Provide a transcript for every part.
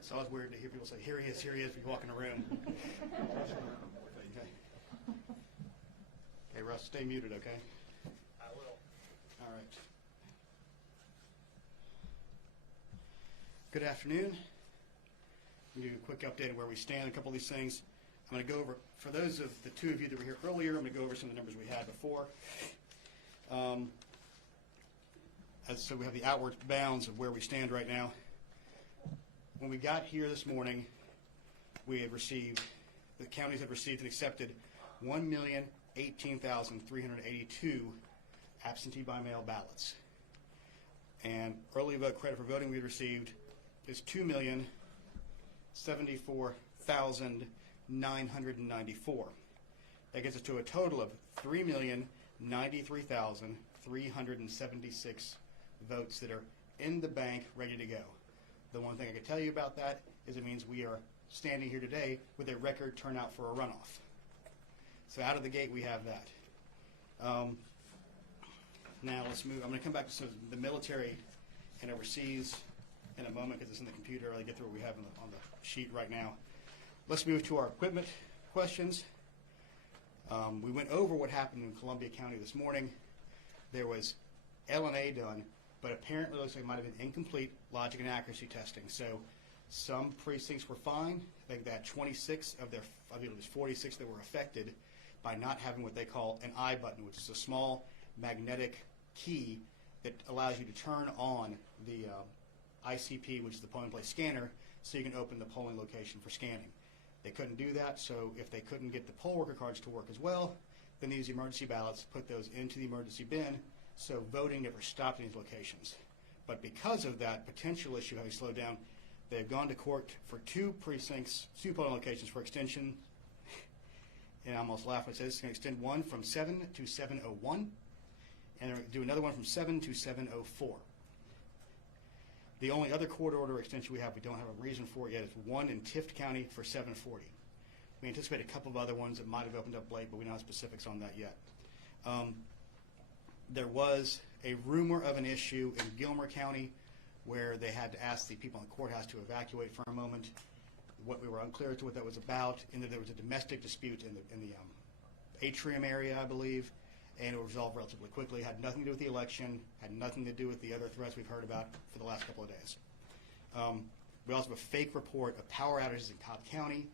weird. So it's weird to hear people say, here he is, when you walk in the room. Okay. Okay, Russ, stay muted, okay? I will. All right. Good afternoon. I'll give you a quick update of where we stand, a couple of these things. I'm going to go over, for those of the two of you that were here earlier, I'm going to go over some of the numbers we had before. So we have the outward bounds of where we stand right now. When we got here this morning, the counties had received and accepted 1,018,382 absentee by mail ballots. And early vote credit for voting we had received is 2,074,994. That gets us to a total of 3,093,376 votes that are in the bank ready to go. The one thing I can tell you about that is it means we are standing here today with a record turnout for a runoff. So out of the gate we have that. Now let's move. I'm going to come back to the military and overseas in a moment because it's in the computer. I'll get through what we have on the sheet right now. Let's move to our equipment questions. We went over what happened in Columbia County this morning. There was LNA done, but apparently it looks like it might have been incomplete logic and accuracy testing. So some precincts were fine. I think that 26 of their, I believe it was 46 that were affected by not having what they call an I button, which is a small magnetic key that allows you to turn on the ICP, which is the polling place scanner, so you can open the polling location for scanning. They couldn't do that, so if they couldn't get the poll worker cards to work as well, then they use the emergency ballots, put those into the emergency bin, so voting never stopped in these locations. But because of that potential issue having slowed down, they've gone to court for two precincts, two polling locations for extension. And I almost laugh when it says it's going to extend one from 7 to 7:01, and do another one from 7 to 7:04. The only other court order extension we don't have a reason for it yet, is one in Tift County for 7:40. We anticipate a couple of other ones that might have opened up late, but we don't have specifics on that yet. There was a rumor of an issue in Gilmer County where they had to ask the people in the courthouse to evacuate for a moment. What we were unclear as to what that was about, and that there was a domestic dispute in the atrium area, I believe, and it was resolved relatively quickly. It had nothing to do with the election, had nothing to do with the other threats we've heard about for the last couple of days. We also have a fake report of power outages in Cobb County.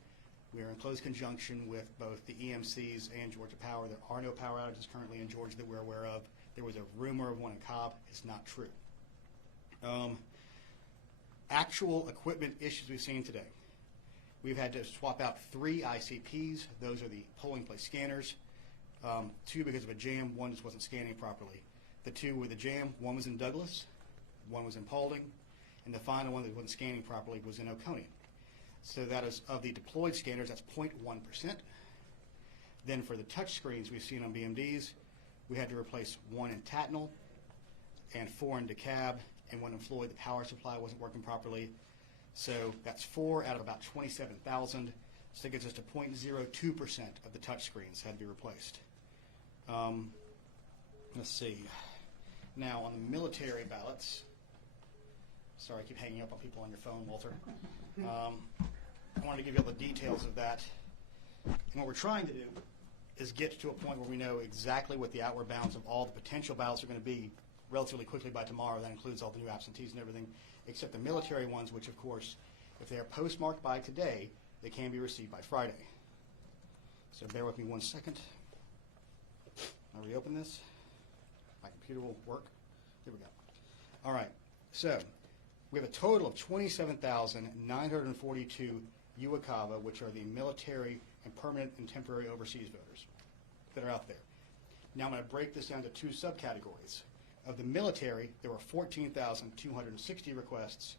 We are in close conjunction with both the EMCs and Georgia Power. There are no power outages currently in Georgia that we're aware of. There was a rumor of one in Cobb. It's not true. Actual equipment issues we've seen today. We've had to swap out 3 ICPs. Those are the polling place scanners. 2 because of a jam. 1 just wasn't scanning properly. The 2 with the jam, 1 was in Douglas, 1 was in Paulding, and the final one that wasn't scanning properly was in Oconee. So that is, of the deployed scanners, that's 0.1%. Then for the touch screens we've seen on BMDs, we had to replace 1 in Tatnall and 4 in DeKalb, and 1 in Floyd. The power supply wasn't working properly. So that's 4 out of about 27,000. So that gets us to 0.02% of the touch screens had to be replaced. Let's see. Now on the military ballots, sorry I keep hanging up on people on your phone, Walter. I wanted to give you all the details of that. And what we're trying to do is get to a point where we know exactly what the outward bounds of all the potential ballots are going to be relatively quickly by tomorrow. That includes all the new absentees and everything, except the military ones, which of course, if they are postmarked by today, they can be received by Friday. So bear with me 1 second. I'll reopen this. My computer will work. Here we go. All right. So we have a total of 27,942 UACAVA, which are the military and permanent and temporary overseas voters that are out there. Now I'm going to break this down to 2 subcategories. Of the military, there were 14,260 requests.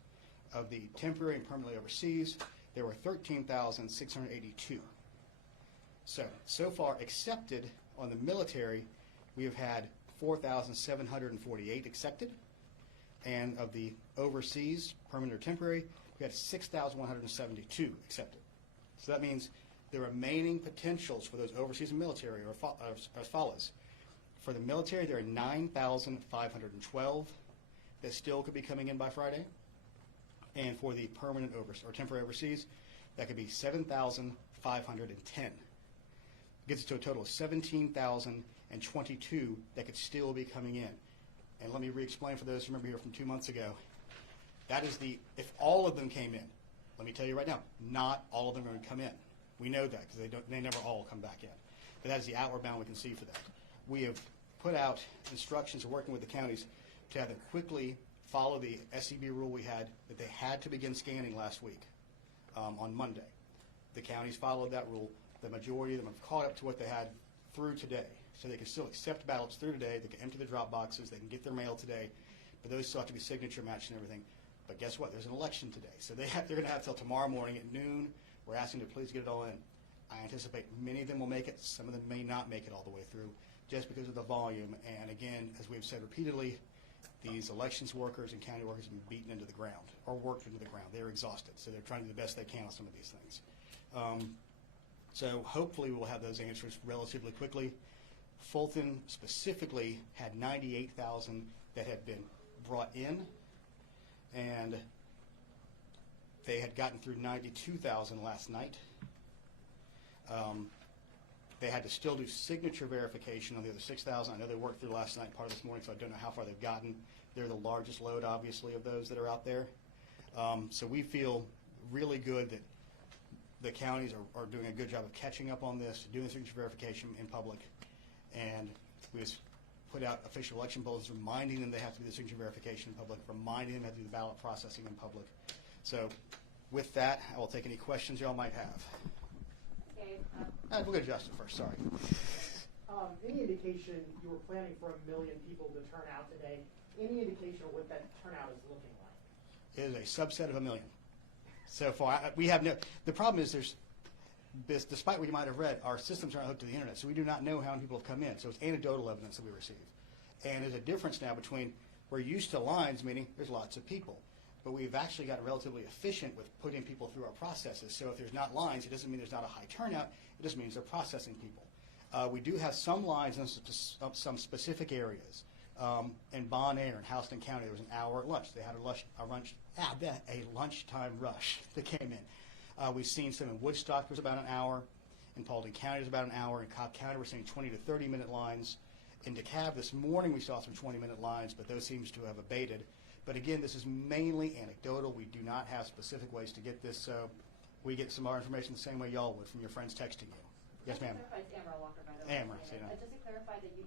Of the temporary and permanently overseas, there were 13,682. So far accepted on the military, we have had 4,748 accepted. And of the overseas, permanent or temporary, we had 6,172 accepted. So that means the remaining potentials for those overseas and military are as follows. For the military, there are 9,512 that still could be coming in by Friday. And for the permanent or temporary overseas, that could be 7,510. Gets us to a total of 17,022 that could still be coming in. And let me re-explain for those who remember here from 2 months ago. That is if all of them came in. Let me tell you right now, not all of them are going to come in. We know that because they never all come back in. But that is the outward bound we can see for that. We have put out instructions working with the counties to have them quickly follow the SCB rule we had that they had to begin scanning last week on Monday. The counties followed that rule. The majority of them have caught up to what they had through today. So they can still accept ballots through today. They can empty the drop boxes. They can get their mail today. But those still have to be signature matched and everything. But guess what? There's an election today. So they're going to have till tomorrow morning at noon. We're asking to please get it all in. I anticipate many of them will make it. Some of them may not make it all the way through just because of the volume. And again, as we've said repeatedly, these elections workers and county workers have been beaten into the ground or worked into the ground. They're exhausted. So they're trying to do the best they can on some of these things. So hopefully we'll have those answers relatively quickly. Fulton specifically had 98,000 that had been brought in, and they had gotten through 92,000 last night. They had to still do signature verification on the other 6,000. I know they worked through last night, part of this morning, so I don't know how far they've gotten. They're the largest load, obviously, of those that are out there. So we feel really good that the counties are doing a good job of catching up on this, doing signature verification in public, and we just put out official election bulletins reminding them they have to do the signature verification in public, reminding them they have to do the ballot processing in public. So with that, I will take any questions y'all might have. We'll go to Justin first, sorry. Any indication you were planning for 1 million people to turn out today? Any indication of what that turnout is looking like? It is a subset of 1 million. So far, we have no. The problem is despite what you might have read, our systems aren't hooked to the internet, so we do not know how many people have come in. So it's anecdotal evidence that we receive. And there's a difference now between we're used to lines, meaning there's lots of people. But we've actually gotten relatively efficient with putting people through our processes. So if there's not lines, it doesn't mean there's not a high turnout. It just means they're processing people. We do have some lines in some specific areas. In Bon Air in Houston County, there was an hour at lunch. They had a lunchtime rush that came in. We've seen some in Woodstock, was about an hour. In Paulding County, was about an hour. In Cobb County, we're seeing 20 to 30-minute lines. In DeKalb this morning, we saw some 20-minute lines, but those seems to have abated. But again, this is mainly anecdotal. We do not have specific ways to get this, so we get some of our information the same way y'all would from your friends texting you. Yes, ma'am. Just to clarify, it's Amber Walker, by the way. Amber, say no. Just to clarify that you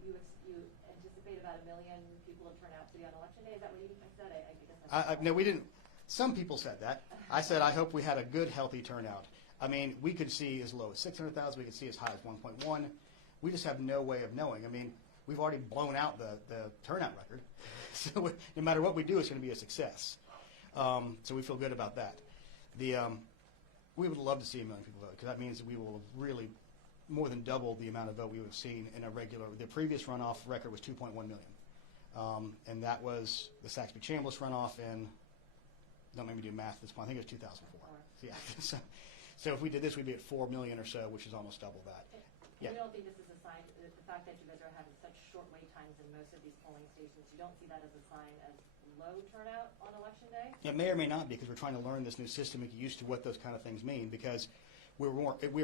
anticipate about 1 million people to turn out to be on election day. Is that what you said? I guess that's No, we didn't. Some people said that. I said I hope we had a good, healthy turnout. I mean, we could see as low as 600,000. We could see as high as 1.1. We just have no way of knowing. I mean, we've already blown out the turnout record. So no matter what we do, it's going to be a success. So we feel good about that. We would love to see 1 million people vote because that means that we will have really more than double the amount of vote we would have seen in a regular. The previous runoff record was 2.1 million. And that was the Saxby-Chambliss runoff in, don't make me do math at this point, I think it was 2004. Yeah. So if we did this, we'd be at 4 million or so, which is almost double that. Yeah. You don't think this is a sign, the fact that you guys are having such short wait times in most of these polling stations, you don't see that as a sign as low turnout on election day? It may or may not be because we're trying to learn this new system and get used to what those kind of things mean because we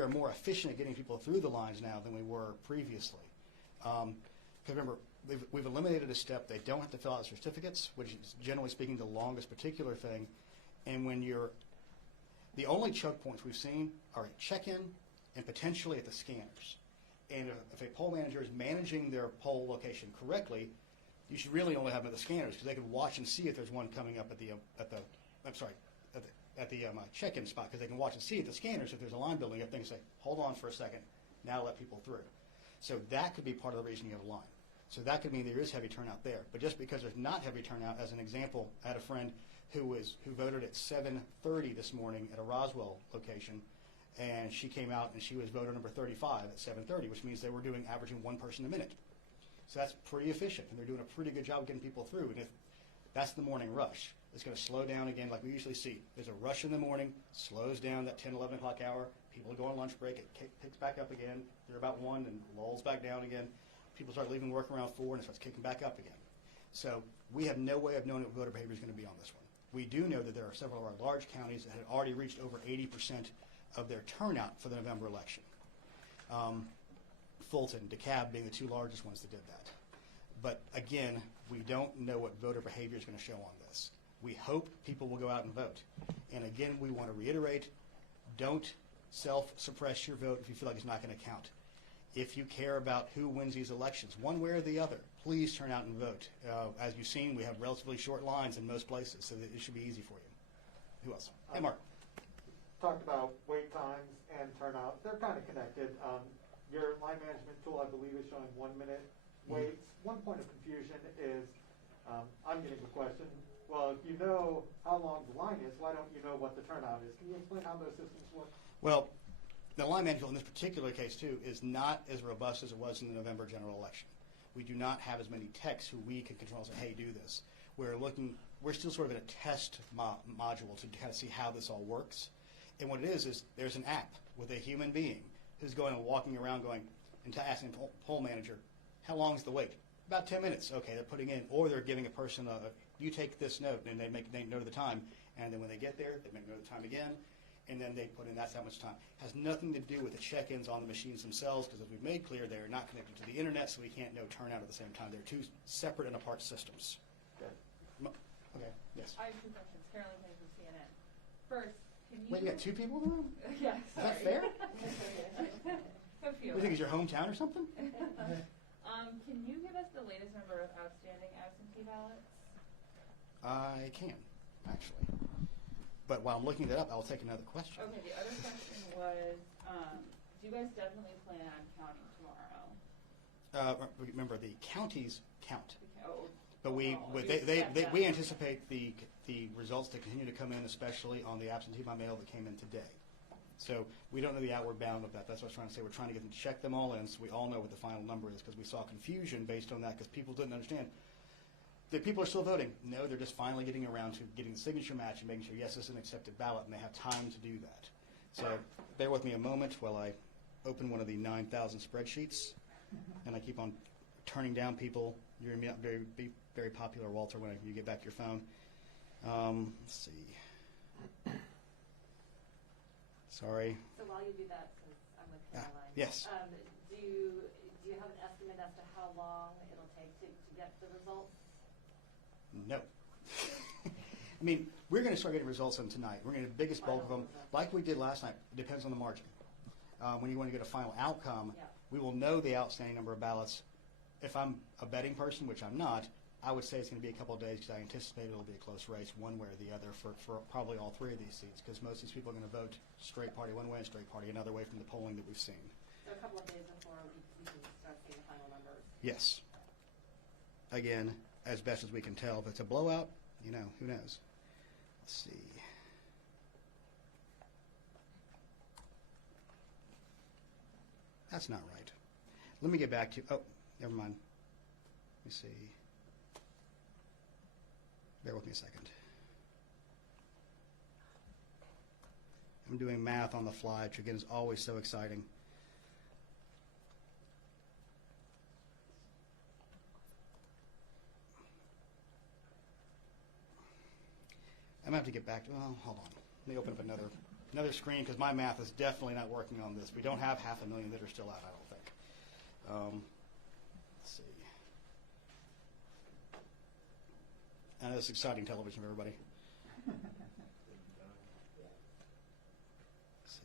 are more efficient at getting people through the lines now than we were previously. Because remember, we've eliminated a step. They don't have to fill out certificates, which is generally speaking the longest particular thing. And when the only choke points we've seen are at check-in and potentially at the scanners. And if a poll manager is managing their poll location correctly, you should really only have them at the scanners because they can watch and see if there's one coming up at the check-in spot because they can watch and see at the scanners if there's a line building up. They can say, hold on for a second, now let people through. So that could be part of the reason you have a line. So that could mean there is heavy turnout there. But just because there's not heavy turnout, as an example, I had a friend who voted at 7:30 this morning at a Roswell location, and she came out and she was voter number 35 at 7:30, which means they were averaging one person a minute. So that's pretty efficient, and they're doing a pretty good job of getting people through. And if that's the morning rush, it's going to slow down again like we usually see. There's a rush in the morning, slows down that 10, 11 o'clock hour. People go on lunch break, it picks back up again. They're about 1 and lulls back down again. People start leaving work around 4 and it starts kicking back up again. So we have no way of knowing what voter behavior is going to be on this one. We do know that there are several of our large counties that had already reached over 80% of their turnout for the November election. Fulton, DeKalb being the two largest ones that did that. But again, we don't know what voter behavior is going to show on this. We hope people will go out and vote. And again, we want to reiterate, don't self-suppress your vote if you feel like it's not going to count. If you care about who wins these elections, one way or the other, please turn out and vote. As you've seen, we have relatively short lines in most places, so that it should be easy for you. Who else? Hey, Mark. Talked about wait times and turnout. They're kind of connected. Your line management tool, I believe, is showing 1 minute waits. One point of confusion is, I'm getting the question, well, if you know how long the line is, why don't you know what the turnout is? Can you explain how those systems work? Well, the line management in this particular case, too, is not as robust as it was in the November general election. We do not have as many techs who we can control and say, hey, do this. We're still sort of in a test module to kind of see how this all works. And what it is there's an app with a human being who's going and walking around going and asking the poll manager, how long is the wait? About 10 minutes. Okay, they're putting in, or they're giving a person you take this note, and they make note of the time, and then when they get there, they make note of the time again, and then they put in that's how much time. Has nothing to do with the check-ins on the machines themselves, because as we've made clear, they're not connected to the internet, so we can't know turnout at the same time. They're two separate and apart systems. Okay, yes. I have two questions. Carolyn Payne from CNN. First, can you... Wait, you got two people in the room? Yeah, Is that sorry. fair? A few. You think it's your hometown or something? Can you give us the latest number of outstanding absentee ballots? I can, actually. But while I'm looking that up, I'll take another question. Okay, the other question was, do you guys definitely plan on counting tomorrow? Remember, the counties count. Oh, But we anticipate the results to continue to come in, especially on the absentee by mail that came in today. So we don't know the outward bound of that. That's what I was trying to say. We're trying to get them to check them all in so we all know what the final number is, because we saw confusion based on that because people didn't understand. The people are still voting. No, they're just finally getting around to getting the signature match and making sure, yes, this is an accepted ballot, and they have time to do that. So bear with me a moment while I open one of the 9,000 spreadsheets, and I keep on turning down people. You're going to be very popular, Walter, when you get back to your phone. Let's see. Sorry. So while you do that, since I'm with Caroline. Yes. Do you have an estimate as to how long it'll take to get the results? No. I mean, we're going to start getting results on tonight. We're going to get the biggest bulk of them, like we did last night. It depends on the margin. When you want to get a final outcome, we will know the outstanding number of ballots. If I'm a betting person, which I'm not, I would say it's going to be a couple of days because I anticipate it'll be a close race one way or the other for probably all three of these seats, because most of these people are going to vote straight party one way and straight party another way from the polling that we've seen. So a couple of days before we can start seeing the final numbers. Yes. Again, as best as we can tell. If it's a blowout, who knows? Let's see. That's not right. Let me get back to, never mind. Let me see. Bear with me a second. I'm doing math on the fly, which again is always so exciting. I'm going to have to get back to, hold on. Let me open up another screen because my math is definitely not working on this. We don't have 500,000 that are still out, I don't think. Let's see. I know it's exciting television for everybody. Let's see.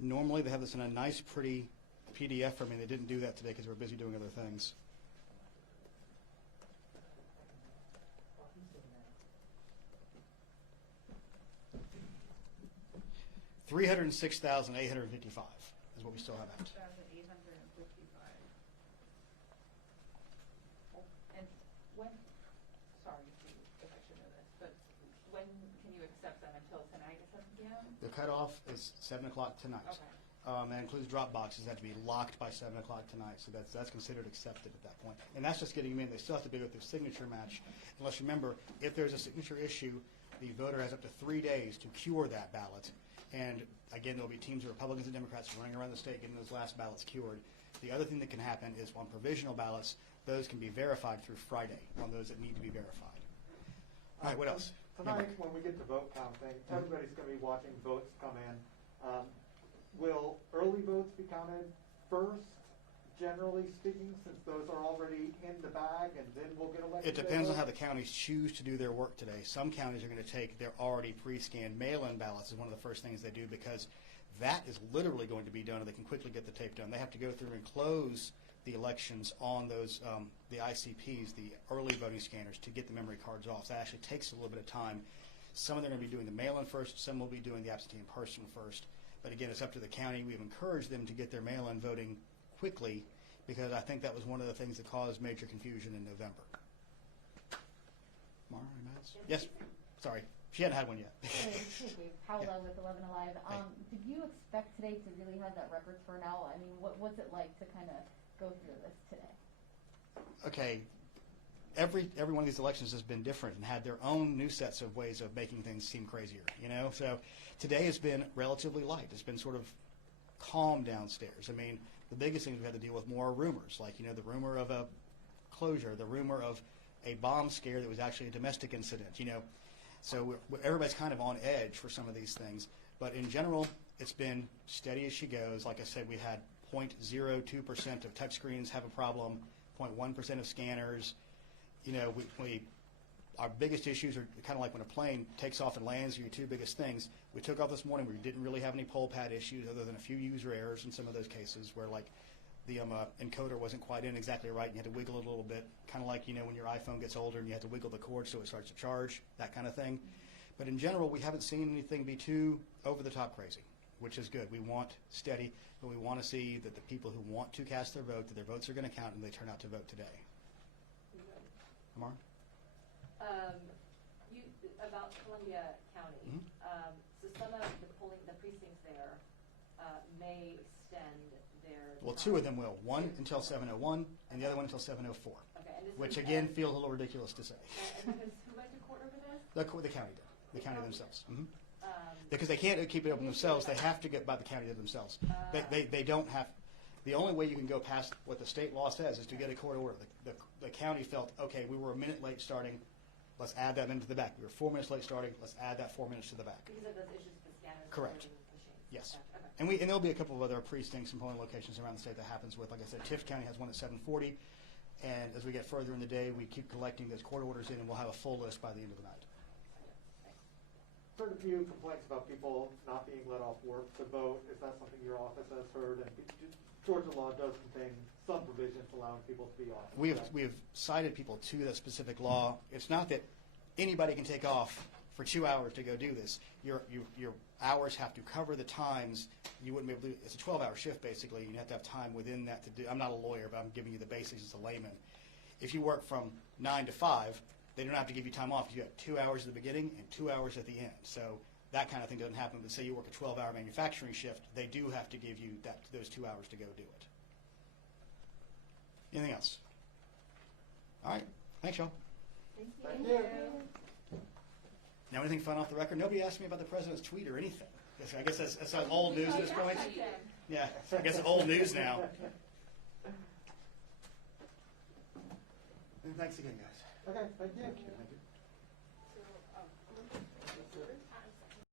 Normally they have this in a nice, pretty PDF for me. They didn't do that today because they were busy doing other things. $306,855 is what we still have out. 855. And when, sorry if I should know this, but when can you accept them until tonight at 7 p.m.? The cutoff is 7 o'clock tonight. Okay. That includes drop boxes that have to be locked by 7 o'clock tonight, so that's considered accepted at that point. And that's just getting them in. They still have to be with their signature match. Unless, remember, if there's a signature issue the voter has up to 3 days to cure that ballot. And again, there'll be teams of Republicans and Democrats running around the state getting those last ballots cured. The other thing that can happen is on provisional ballots, those can be verified through Friday on those that need to be verified. All right, what else? Tonight, when we get to vote counting, everybody's going to be watching votes come in. Will early votes be counted first, generally speaking, since those are already in the bag, and then we'll get election It day depends on votes? how the counties choose to do their work today. Some counties are going to take their already pre-scanned mail-in ballots as one of the first things they do, because that is literally going to be done, and they can quickly get the tape done. They have to go through and close the elections on those, the ICPs, the early voting scanners, to get the memory cards off. So that actually takes a little bit of time. Some of them are going to be doing the mail-in first. Some will be doing the absentee in person first. But again, it's up to the county. We've encouraged them to get their mail-in voting quickly, because I think that was one of the things that caused major confusion in November. Mara, any minutes? Yes. Sorry. She hadn't had one yet. Hey, Dave, Paola Yeah. with 11 Alive. Hey. Did you expect today to really have that record turnout? I mean, what's it like to kind of go through this today? Okay, every one of these elections has been different and had their own new sets of ways of making things seem crazier, you know? So today has been relatively light. It's been sort of calm downstairs. I mean, the biggest things we've had to deal with more are rumors, like, you know, the rumor of a closure, the rumor of a bomb scare that was actually a domestic incident, you know? So everybody's kind of on edge for some of these things. But in general, it's been steady as she goes. Like I said, we had 0.02% of touchscreens have a problem, 0.1% of scanners. You know, our biggest issues are kind of like when a plane takes off and lands, are your two biggest things. We took off this morning, we didn't really have any poll pad issues other than a few user errors in some of those cases where, like, the encoder wasn't quite in exactly right and you had to wiggle it a little bit, kind of like, you know, when your iPhone gets older and you have to wiggle the cord so it starts to charge, that kind of thing. But in general, we haven't seen anything be too over-the-top crazy, which is good. We want steady, but we want to see that the people who want to cast their vote, that their votes are going to count and they turn out to vote today. Amar? About Columbia County, so some of the precincts there may extend their Well, time. two of them will. One until 7:01 and the other one until 7:04, Okay, and this which is- again feels a little ridiculous to say. And because who went to court over this? The county did. The county themselves. Um, Because they can't keep it open themselves. They have to get by the county themselves. They don't have. The only way you can go past what the state law says is to get a court order. The county felt, okay, we were a minute late starting. Let's add that into the back. We were 4 minutes late starting. Let's add that 4 minutes to the back. Because of those issues with the scanners. and Correct. voting machines. Yes. Okay. And there'll be a couple of other precincts and polling locations around the state that happens with. Like I said, Tift County has one at 7:40. And as we get further in the day, we keep collecting those court orders in, and we'll have a full list by the end of the night. Heard a few complaints about people not being let off work to vote. Is that something your office has heard? And Georgia law does contain some provisions allowing people to be off. We have cited people to that specific law. It's not that anybody can take off for 2 hours to go do this. Your hours have to cover the times you wouldn't be able to do. It's a 12-hour shift, basically. You have to have time within that to do. I'm not a lawyer, but I'm giving you the basics as a layman. If you work from 9 to 5, they don't have to give you time off. You have 2 hours at the beginning and 2 hours at the end. So that kind of thing doesn't happen. But say you work a 12-hour manufacturing shift, they do have to give you those 2 hours to go do it. Anything else? All right. Thanks, y'all. Thank you. Now, anything fun off the record? Nobody asked me about the president's tweet or anything. I guess that's old news at this point. Yeah, I guess it's old news now. And thanks again, guys. Okay, thank you. Thank you.